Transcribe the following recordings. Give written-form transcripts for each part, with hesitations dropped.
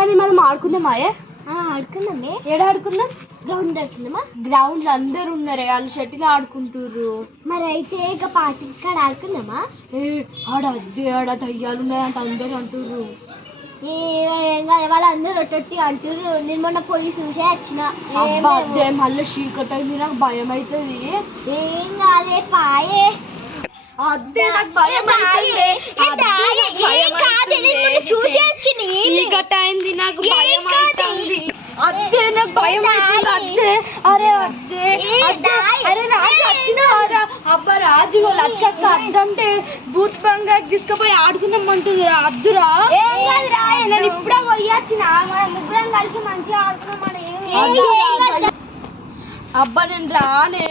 కానీ మనం ఆడుకుందామా? ఆడుకుందామే. ఏడ ఆడుకుందాం? గ్రౌండ్ ఆడుకుందామా? గ్రౌండ్ అందరు ఉన్నారే, వాళ్ళు షటిల్ ఆడుకుంటుర్రు. మరి అయితే ఇక పార్టీ ఇక్కడ ఆడుకుందామా? ఆడ అద్దె ఆడ దయ్యాలు ఉన్నాయంట అందరు అంటుర్రు. వాళ్ళందరూ ఒట్టొట్టి అంటుర్రు. నేను మొన్న పోయి చూసే వచ్చిన. అద్దె మళ్ళీ చీకటి అయింది, నాకు భయం అవుతుంది. ఏం కాదే పాయే. అద్దె నాకు భయం చూసే వచ్చింది. చీకటి అయింది, నాకు భయం అవుతుంది. అద్దె నాకు భయం అవుతుంది. అద్దె అరే అద్దె అరే రాజు వచ్చినారా? అబ్బా రాజు వాళ్ళు వచ్చాక అద్దంటే భూత్ బంగా తీసుకుపోయి ఆడుకున్నామంటుంది. అద్దురా నేను ఇప్పుడే పోయి వచ్చిన. మన ముగ్గురం కలిసి మంచిగా ఆడుకున్నాం. అబ్బా నేను రానే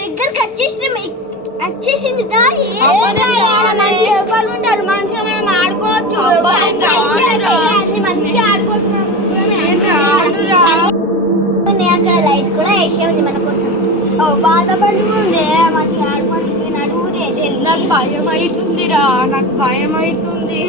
దగ్గరికి వచ్చేసింది. ఎవరు ఉంటారు మంచిగా మనం ఆడుకోవచ్చు. మంచిగా ఆడుకోవచ్చు. అక్కడ లైట్ కూడా వేసే ఉంది మన కోసం. బాధపడి ఉండే మంచిగా ఆడుకోవచ్చు. నడువుదే నాకు భయం అవుతుందిరా, నాకు భయం అవుతుంది.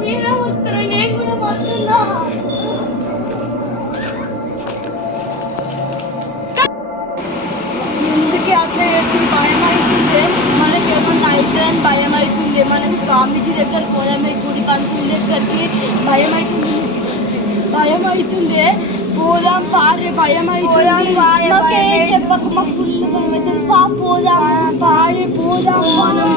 మీరే వస్తారా? నేను కూడా వస్తున్నా. ఎందుకే అట్లా ఎప్పుడు భయం అవుతుంది? మనకేమన్నా అయితే అని భయం అవుతుంది. మనం స్వామీజీ దగ్గర పోదామే, గుడి పంతుల దగ్గరికి. భయం అవుతుంది, భయం అవుతుంది. పోదాం పారే, భయం అవుతుంది. చెప్పకు, మా ఫుల్ భయం అవుతుంది. పోదాం పారే, పోదాం మనం.